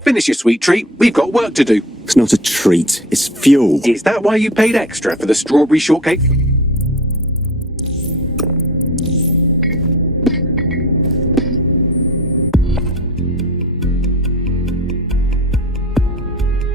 Finish your sweet treat. We've got work to do. It's not a treat. It's fuel. Is that why you paid extra for the strawberry shortcake?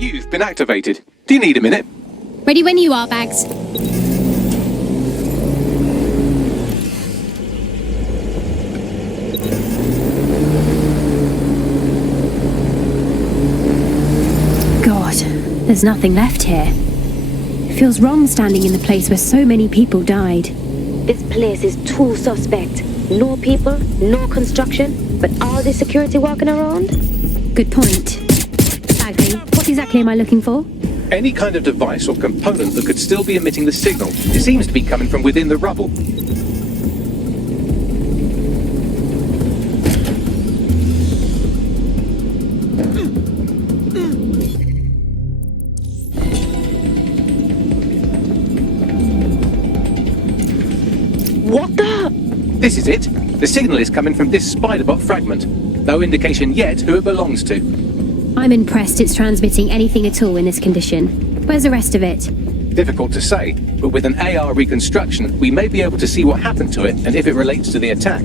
You've been activated. Do you need a minute? Ready when you are, Bags. God, there's nothing left here. It feels wrong standing in the place where so many people died. This place is too suspect. No people, no construction, but all the security walking around. Good point. Bagley, what exactly am I looking for? Any kind of device or component that could still be emitting the signal. It seems to be coming from within the rubble. What the? This is it. The signal is coming from this spider-bot fragment. No indication yet who it belongs to. I'm impressed it's transmitting anything at all in this condition. Where's the rest of it? Difficult to say, but with an AR reconstruction, we may be able to see what happened to it and if it relates to the attack.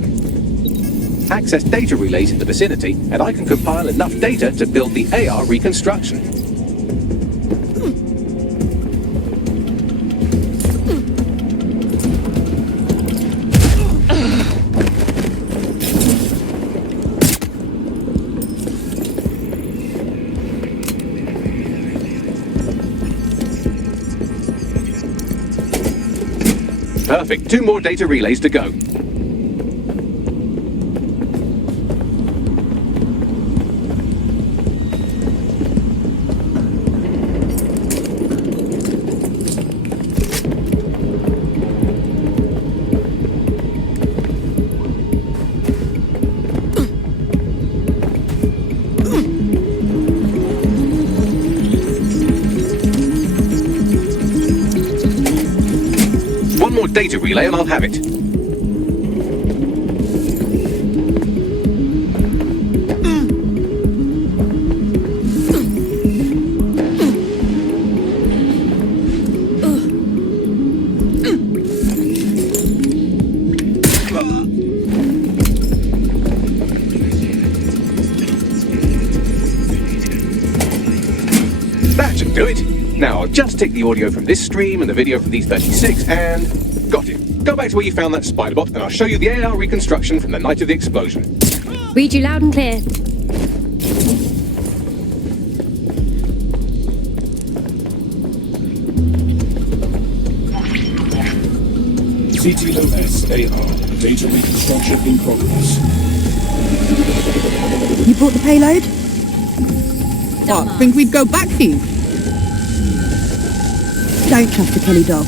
Access data relays in the vicinity, and I can compile enough data to build the AR reconstruction. Perfect. 2 more data relays to go. One more data relay and I'll have it. That should do it. Now, I'll just take the audio from this stream and the video from these 36 and... got it. Go back to where you found that spider-bot and I'll show you the AR reconstruction from the night of the explosion. Read you loud and clear. CTOS AR. Data reconstruction in progress. You brought the payload? What, think we'd go back for you? Don't trust the Kelly dog.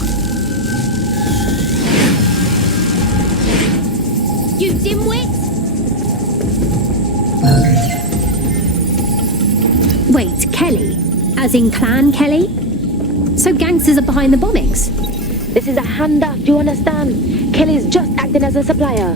You dimwit! Wait, Kelly? As in Clan Kelly? So gangsters are behind the bombings? This is a handoff, do you understand? Kelly's just acting as a supplier.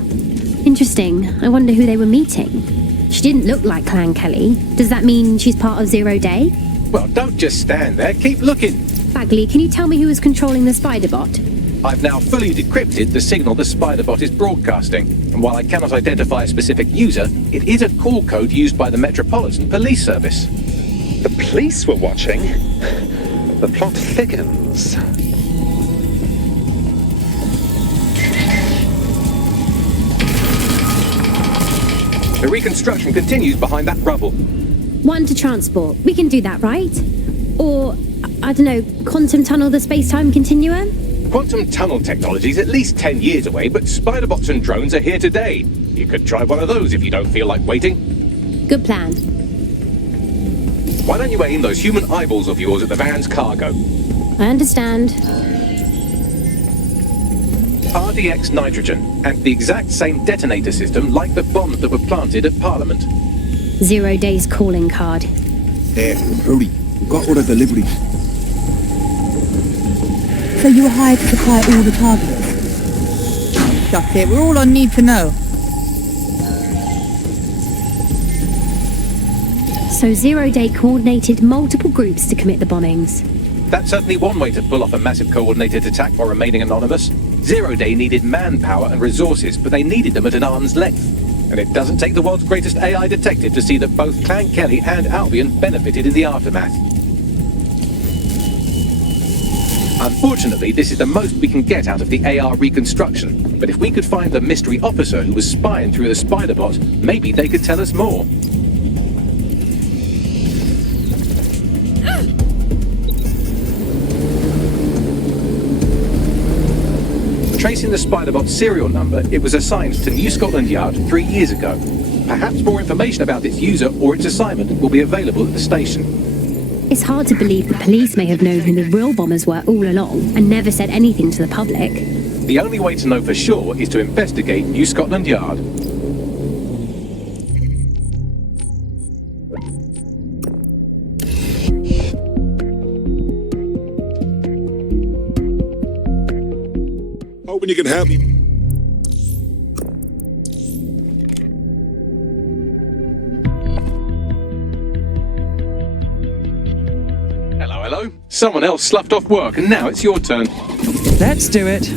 Interesting. I wonder who they were meeting. She didn't look like Clan Kelly. Does that mean she's part of Zero Day? Well, don't just stand there. Keep looking. Bagley, can you tell me who was controlling the spider-bot? I've now fully decrypted the signal the spider-bot is broadcasting. And while I cannot identify a specific user, it is a call code used by the Metropolitan Police Service. The police were watching. The plot thickens. The reconstruction continues behind that rubble. 1 to transport. We can do that, right? Or, I don't know, quantum tunnel the space-time continuum? Quantum tunnel technology is at least 10 years away, but spider-bots and drones are here today. You could try one of those if you don't feel like waiting. Good plan. Why don't you aim those human eyeballs of yours at the van's cargo? I understand. RDX nitrogen, and the exact same detonator system like the bombs that were planted at Parliament. 0 Day's calling card. There, hurry. We've got all the deliveries. So you were hired to supply all the targets? That's it, we're all on need to know. So Zero Day coordinated multiple groups to commit the bombings. That's certainly one way to pull off a massive coordinated attack while remaining anonymous. Zero Day needed manpower and resources, but they needed them at an arm's length. And it doesn't take the world's greatest AI detective to see that both Clan Kelly and Albion benefited in the aftermath. Unfortunately, this is the most we can get out of the AR reconstruction. But if we could find the mystery officer who was spying through the spider bot, maybe they could tell us more. Tracing the Spiderbot's serial number, it was assigned to New Scotland Yard 3 years ago. Perhaps more information about its user or its assignment will be available at the station. It's hard to believe the police may have known who the real bombers were all along and never said anything to the public. The only way to know for sure is to investigate New Scotland Yard. Hoping you can help me. Hello, hello. Someone else sloughed off work and now it's your turn. Let's do it.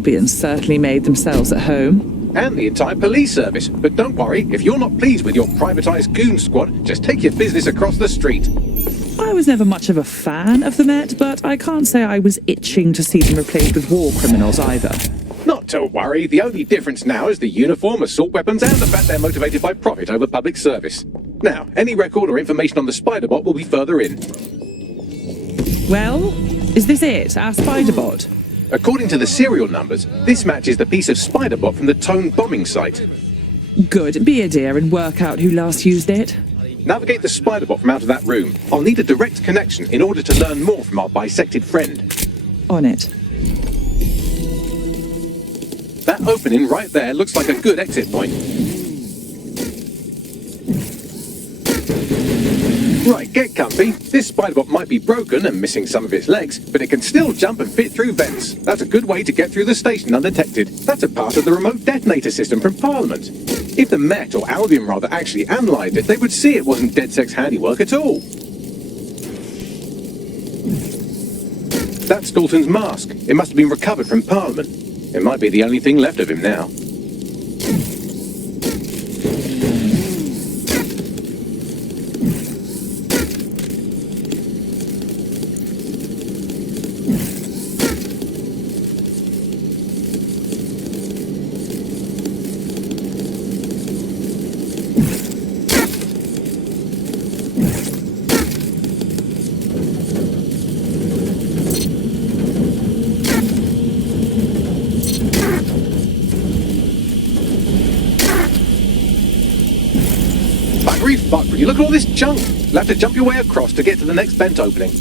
Albion certainly made themselves at home. And the entire police service. But don't worry, if you're not pleased with your privatised goon squad, just take your business across the street. I was never much of a fan of the Met, but I can't say I was itching to see them replaced with war criminals either. Not to worry, the only difference now is the uniform, assault weapons, and the fact they're motivated by profit over public service. Now, any record or information on the Spiderbot will be further in. Well, is this it, our Spiderbot? According to the serial numbers, this matches the piece of Spiderbot from the TOAN bombing site. Good. Be a dear and work out who last used it. Navigate the Spiderbot from out of that room. I'll need a direct connection in order to learn more from our bisected friend. On it. That opening right there looks like a good exit point. Right, get comfy. This Spiderbot might be broken and missing some of its legs, but it can still jump and fit through vents. That's a good way to get through the station undetected. That's a part of the remote detonator system from Parliament. If the Met, or Albion rather, actually analysed it, they would see it wasn't DedSec's handiwork at all. That's Dalton's mask. It must have been recovered from Parliament. It might be the only thing left of him now. You look at all this junk. You'll have to jump your way across to get to the next vent opening.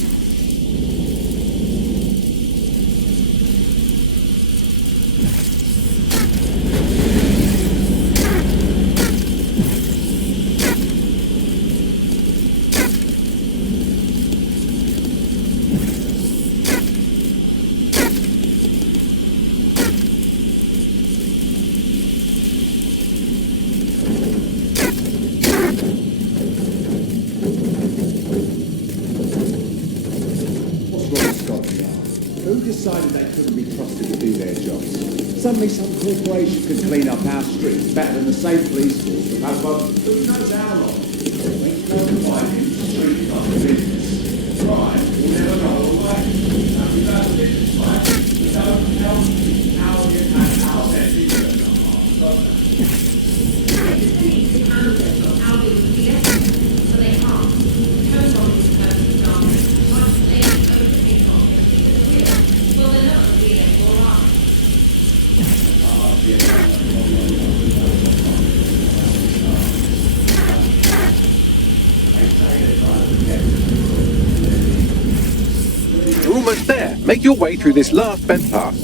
Suddenly some corporation could clean up our streets better than the same police force we've had for who knows how long. We can't find in the street like a business. Right, we'll never go away. Now we've had a business, right? We don't help Albion and our ethics and our The police in Amazon got Albion with the essence, so they can't. Turns on this person dark. Once they overtake on it, well, they're not going to be there for a while. Make your way through this last bent path.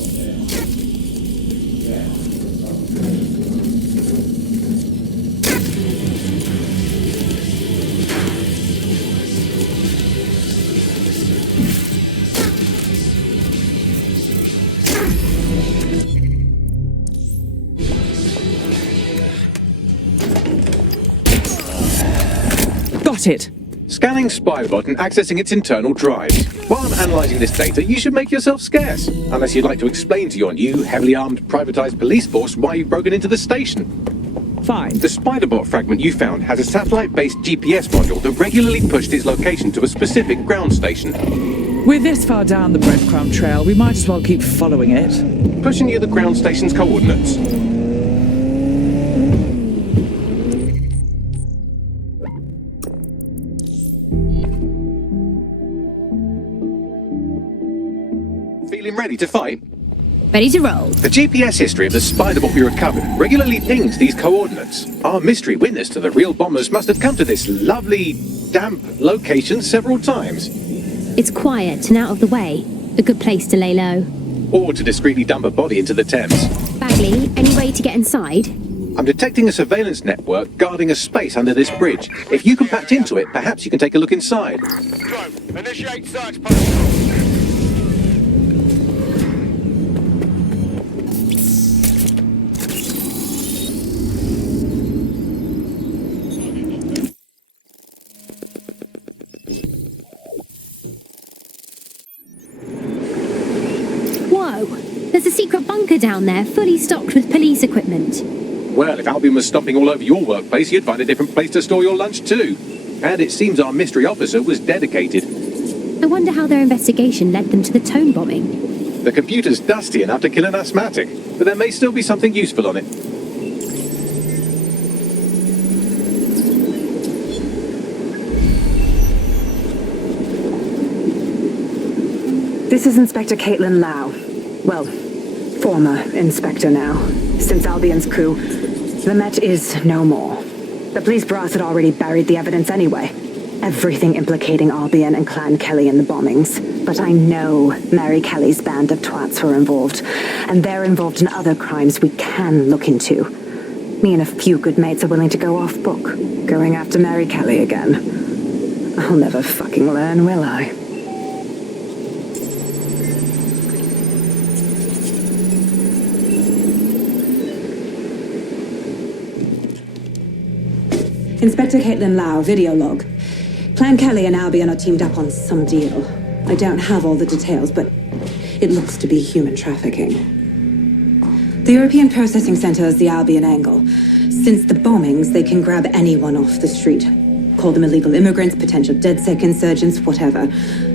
Got it. Scanning Spybot and accessing its internal drives. While I'm analysing this data, you should make yourself scarce. Unless you'd like to explain to your new, heavily armed, privatised police force why you've broken into the station. Fine. The Spiderbot fragment you found has a satellite-based GPS module that regularly pushed its location to a specific ground station. We're this far down the breadcrumb trail, we might as well keep following it. Pushing you the ground station's coordinates. Feeling ready to fight? Ready to roll. The GPS history of the Spiderbot we recovered regularly pings these coordinates. Our mystery witness to the real bombers must have come to this lovely, damp location several times. It's quiet and out of the way. A good place to lay low. Or to discreetly dump a body into the Thames. Bagley, any way to get inside? I'm detecting a surveillance network guarding a space under this bridge. If you can patch into it, perhaps you can take a look inside. Initiate search protocol. Whoa! There's a secret bunker down there, fully stocked with police equipment. Well, if Albion was stomping all over your workplace, you'd find a different place to store your lunch too. And it seems our mystery officer was dedicated. I wonder how their investigation led them to the TOAN bombing. The computer's dusty enough to kill an asthmatic, but there may still be something useful on it. This is Inspector Caitlin Lau. Well, former inspector now. Since Albion's coup, the Met is no more. The police brass had already buried the evidence anyway. Everything implicating Albion and Clan Kelly in the bombings. But I know Mary Kelly's band of twats were involved, and they're involved in other crimes we can look into. Me and a few good mates are willing to go off book, going after Mary Kelly again. I'll never fucking learn, will I? Inspector Caitlin Lau, video log. Clan Kelly and Albion are teamed up on some deal. I don't have all the details, but it looks to be human trafficking. The European Processing Center is the Albion angle. Since the bombings, they can grab anyone off the street. Call them illegal immigrants, potential DedSec insurgents, whatever.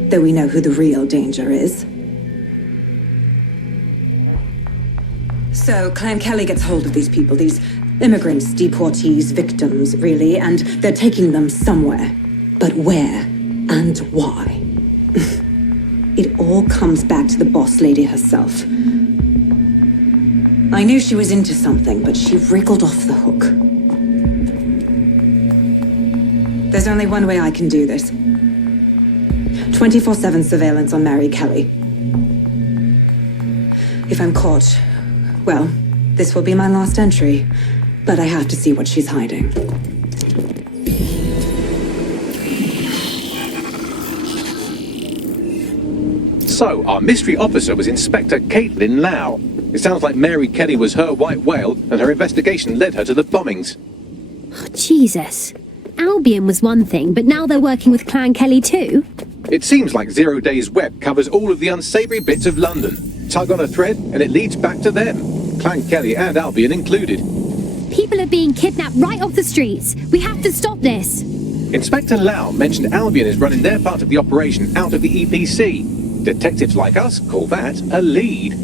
Though we know who the real danger is. So, Clan Kelly gets hold of these people, these immigrants, deportees, victims, really, and they're taking them somewhere. But where and why? It all comes back to the boss lady herself. I knew she was into something, but she wriggled off the hook. There's only one way I can do this. 24/7 surveillance on Mary Kelly. If I'm caught, well, this will be my last entry. But I have to see what she's hiding. So, our mystery officer was Inspector Caitlin Lau. It sounds like Mary Kelly was her white whale, and her investigation led her to the bombings. Oh, Jesus. Albion was one thing, but now they're working with Clan Kelly too? It seems like 0 Days Web covers all of the unsavoury bits of London. Tug on a thread, and it leads back to them. Clan Kelly and Albion included. People are being kidnapped right off the streets. We have to stop this. Inspector Lau mentioned Albion is running their part of the operation out of the EPC. Detectives like us call that a lead.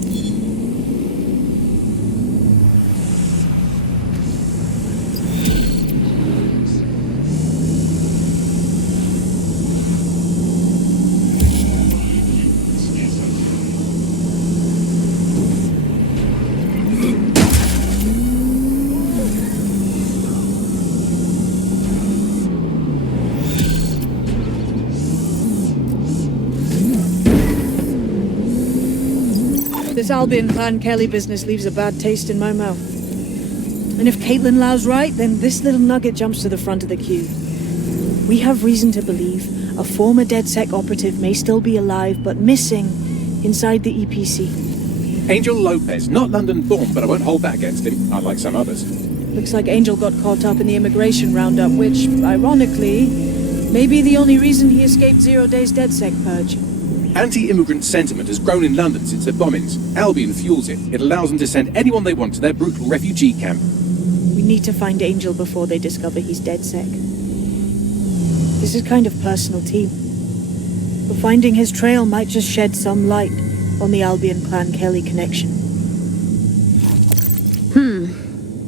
This Albion Clan Kelly business leaves a bad taste in my mouth. And if Caitlin Lau's right, then this little nugget jumps to the front of the queue. We have reason to believe a former DedSec operative may still be alive, but missing inside the EPC. Angel Lopez, not London-born, but I won't hold that against him, unlike some others. Looks like Angel got caught up in the immigration roundup, which, ironically, may be the only reason he escaped 0 Days DedSec purge. Anti-immigrant sentiment has grown in London since the bombings. Albion fuels it. It allows them to send anyone they want to their brutal refugee camp. We need to find Angel before they discover he's DedSec. This is kind of personal, team. But finding his trail might just shed some light on the Albion Clan Kelly connection.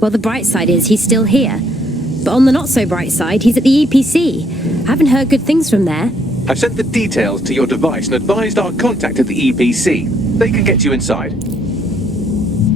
Well, the bright side is he's still here. But on the not-so-bright side, he's at the EPC. I haven't heard good things from there. I've sent the details to your device and advised our contact at the EPC. They can get you inside.